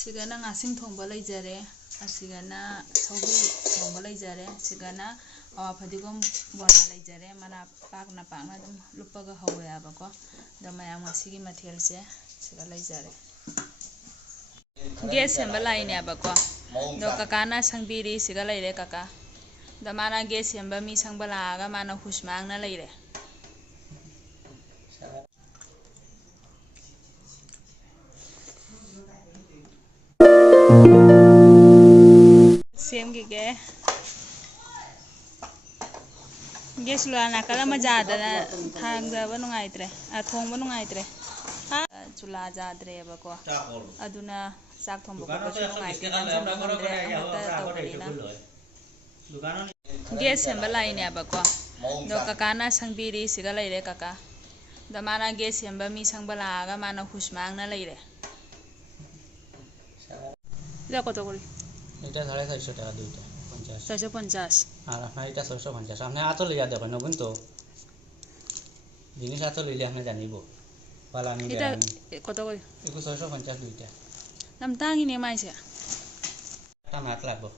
Sigana ngasing thongba leijare asigana saubi thongba leijare sigana awa phadigom bora leijare mana pakna pakna dum lupaga hawe abako da mayam asigi mathelse siga leijare gas sembा लाइने abako do kakana sangbiri siga leire kaka da mana gas sembा mi sangba laga mana husmang na leire semgige gas lana kala majada thangda ba nungaitre thongba nungaitre chula jadre bako aduna sak thomba ko nungaitre jansan ngamdre amata tawrina gas sembा लाइने abako do kakana sangbiri siga leire kaka da mana gas sembा mi sangba laga mana husmang na leire ila কত করে এটা 650 টাকা দুইটা 50 650 আর আপনার এটা 650 আপনি আতো লইয়া দেখেন নবুন তো জিনিস আতো লইলে আপনি জানিব পালা নি এটা কত করে এটা 650 দুইটা নাম তাঙ্গি নে মাইছে টা নাট লাগবো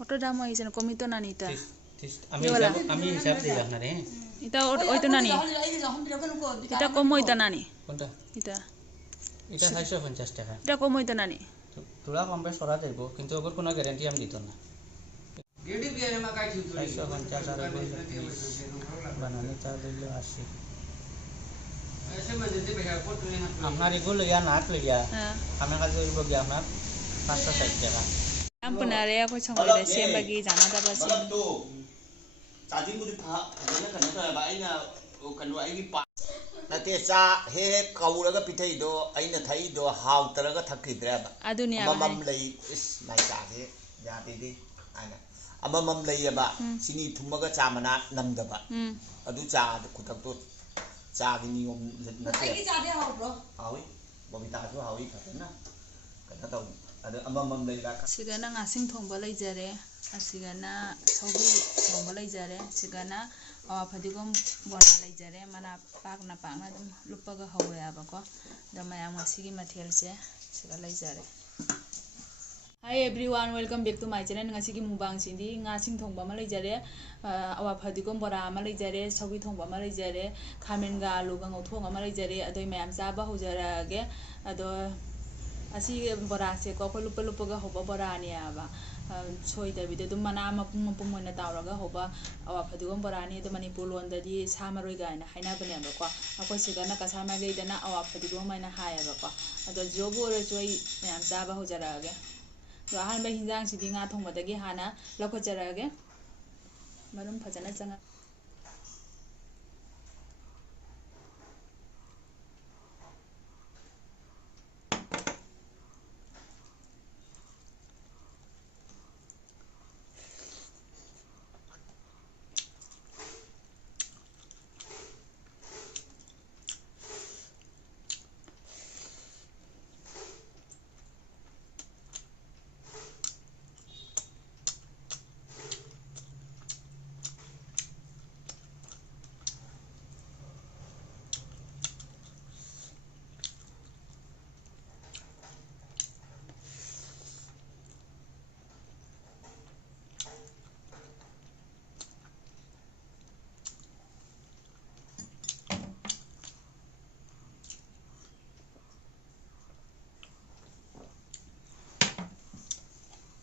অটো দাম হইছে না কমিতো না নিতা আমি হিসাব দিই আপনারে এটা ওই তো নানি এটা কম হইতা নানি কোনটা এটা 650 টাকা এটা কম হইতা নানি তোলা কম বেশ করা যাইব কিন্তু ওর কোনো গ্যারান্টি আমি দিত না গেডি বিয়ারে মা কাই দিত 650 আর বানানি চা দিল 80 ऐसे में देते भैया को तो नहीं আপনার এগুলো ইয়া নাট লইয়া আমি কাজ করব কি আপনার 560 টাকা আমপনারে আকৈ সংবাদে সেমবাগি জানা দাবা সেম তো চাজিং godi ফাজনা kana ka ba aina kanu aigi pa nate cha he kauraga pithaido aina thaido hautaraga thakidra ba aduni amam lei is mai cha he ya de ana amam lei ba sini thumaga chamana namdaba adu cha kutak to cha gi ni om nate ai cha de haw bro hawi bobita so hawi kana kana taw adu amam lei la sigana ngasing thongba leijare asigana saubi thongba leijare sigana awa phadigom bora leijare mana pakna pakna dum lupaga hawe abako da mayam asigi mathelse siga leijare Hi everyone, welcome back to my channel. Ngasi ki mubang sindi ngasing thongba ma leijare awa phadigom bora ma leijare saubi thongba ma leijare khamen ga alu ga ngthong ma leijare adoi mayam chaba hojarage ado asi bora se ko lupa lupa ga hoba bora ni aba soi da bide dum mana mapung mapung moina tawraga hoba awa phadigom bora ni do manipur lon da di samaroi ga na haina bane ba ko akoi sigana ka sama ge dana awa phadigom maina haya ba ko ado jobo re choi mayam chaba hojarage do han ba hinjang sidi nga thongba dagi hana lokho jarage marum phajana changa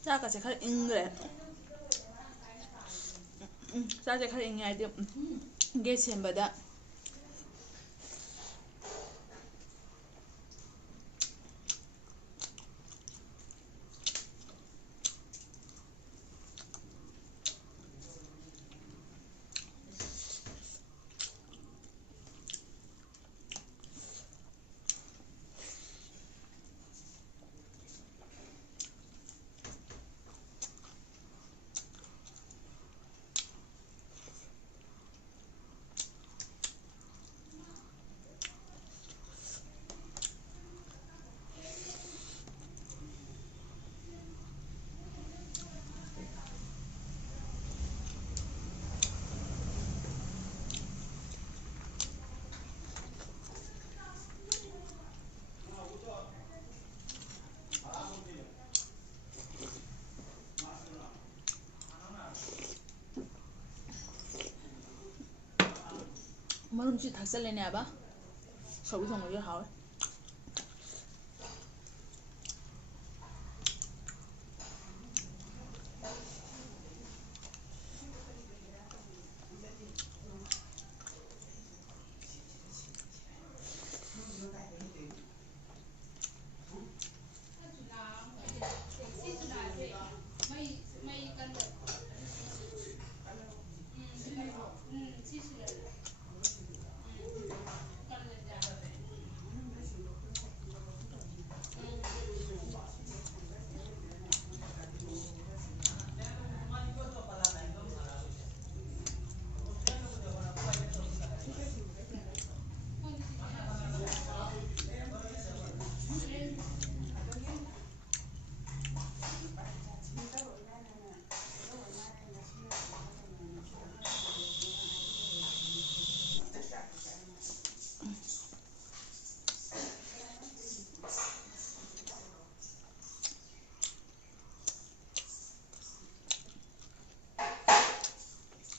Saka se khar ingre sa se khar ingai de ge sembada ꯃꯔꯨꯝꯁꯤ ꯊꯥꯛꯆꯜꯂꯦꯅꯦꯕ ꯁꯧꯒ꯭ꯔꯤ ꯊꯣꯡꯕꯁꯦ ꯍꯥꯎꯋꯦ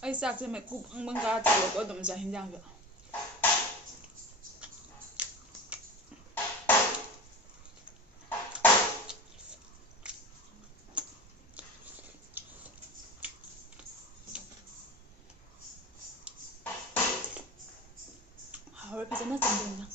ꯑꯩ ꯆꯥꯛꯁꯦ ꯃꯩꯈꯨ ꯕꯪ car ꯇꯧꯔꯒ ꯑꯗꯨꯝ ꯆꯥꯏ ꯍꯤꯟꯖꯥꯡꯁꯨ ꯍꯥꯎꯔꯦ ꯐꯖꯅ ꯆꯥꯝꯊꯣꯛꯏꯅ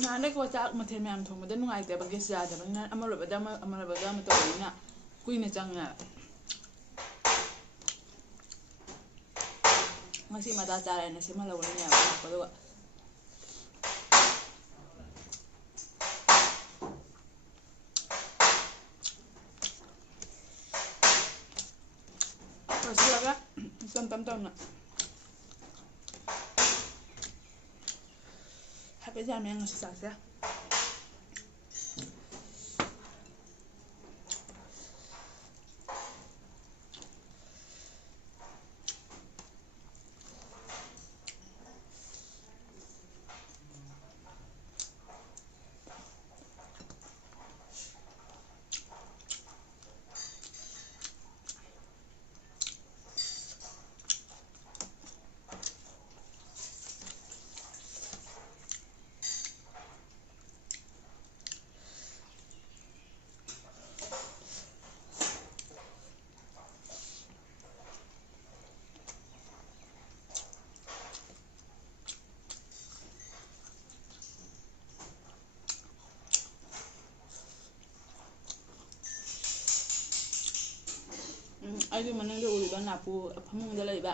ꯅꯍꯥꯟꯗꯩꯀꯣ ꯆꯥꯛ ꯃꯊꯦꯜ ꯃꯌꯥꯝ ꯊꯣꯡꯕꯗ ꯅꯨꯡꯉꯥꯏꯇꯦꯕ ꯒꯦꯁ ꯌꯥꯗꯕꯅꯤꯅ ꯑꯃ ꯂꯣꯏꯕꯗ ꯑꯃ ꯂꯣꯏꯕꯗ ꯑꯃ ꯇꯧꯕꯅꯤꯅ ꯀꯨꯏꯅ ꯆꯪꯉꯦ ꯉꯁꯤ ꯃꯇꯥ ꯆꯥꯔꯦꯅ ꯁꯦꯝꯍꯜꯍꯧꯕꯅꯦꯕ ꯂꯥꯛꯄꯗꯨꯒ ꯂꯣꯏꯁꯤꯜꯂꯒ ꯇꯞ ꯇꯞꯅ ꯍꯥꯏꯐꯦꯠ ꯌꯥꯝꯃꯦ ꯉꯁꯤ ꯆꯥꯛꯁꯦ ꯑꯩꯒꯤ ꯃꯅꯤꯡꯗ ꯎꯔꯤꯕ ꯅꯥꯄꯨ ꯐꯃꯨꯡꯗ ꯂꯩꯕ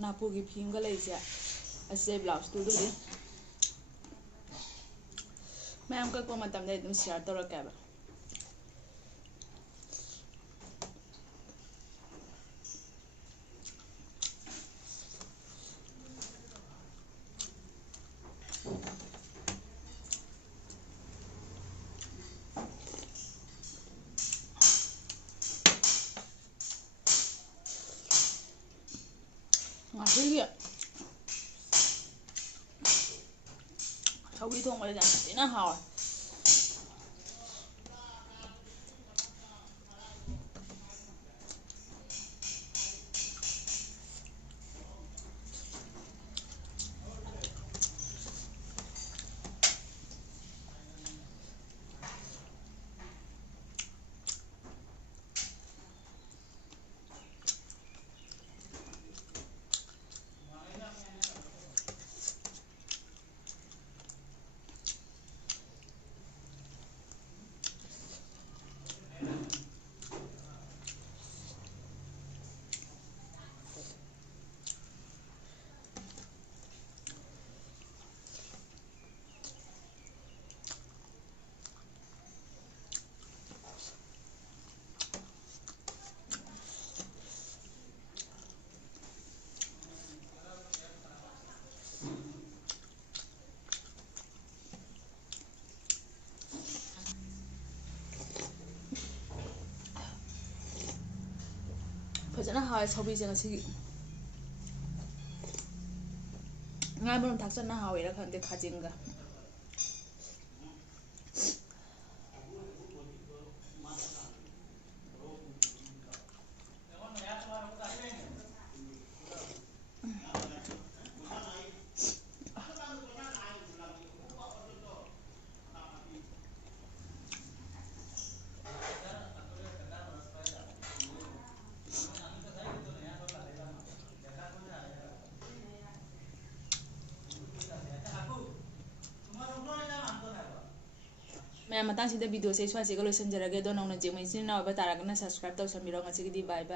ꯅꯥꯄꯨꯒꯤ ꯐꯤ ꯑꯃꯒ ꯂꯩꯔꯤꯁꯦ ꯑꯁꯤꯁꯦ ꯕ꯭ꯂꯥꯎꯁ ꯇꯨꯗꯣꯏꯅꯤ ꯃꯌꯥꯝ ꯀꯛꯄ ꯃꯇꯝꯗ ꯑꯗꯨꯝ ꯁꯤꯌꯔ ꯇꯧꯔꯛꯀꯦꯕ ꯉꯁꯤꯒꯤ ꯁꯧꯒ꯭ꯔꯤ ꯊꯣꯡꯕꯁꯦ ꯌꯥꯝ ꯊꯤꯅ ꯍꯥꯎꯋꯦ ꯐꯖꯅ ꯍꯥꯎꯋꯦ ꯁꯧꯒ꯭ꯔꯤꯁꯦ ꯉꯁꯤꯒꯤ ꯉꯥ ꯃꯔꯨꯝ ꯊꯥꯛꯆꯟꯅ ꯍꯥꯎꯋꯦꯔꯥ ꯈꯪꯗꯦ ꯈꯥꯖꯤꯡꯒ ꯃꯌꯥꯝ ꯃꯇꯥꯡꯁꯤꯗ ꯚꯤꯗꯤꯑꯣꯁꯦ ꯁ꯭ꯋꯥꯏꯁꯤꯒ ꯂꯣꯏꯁꯤꯟꯖꯔꯒꯦ ꯑꯗꯣ ꯅꯧꯅ ꯌꯦꯡꯕ ꯏꯆꯤꯟ ꯏꯅꯥꯎ ꯑꯣꯏꯕ ꯇꯥꯔꯒꯅ ꯁꯕꯁꯀ꯭ꯔꯥꯏꯕ ꯇꯧꯁꯟꯕꯤꯔꯣ ꯉꯁꯤꯒꯤꯗꯤ ꯕꯥꯏ ꯕꯥꯏ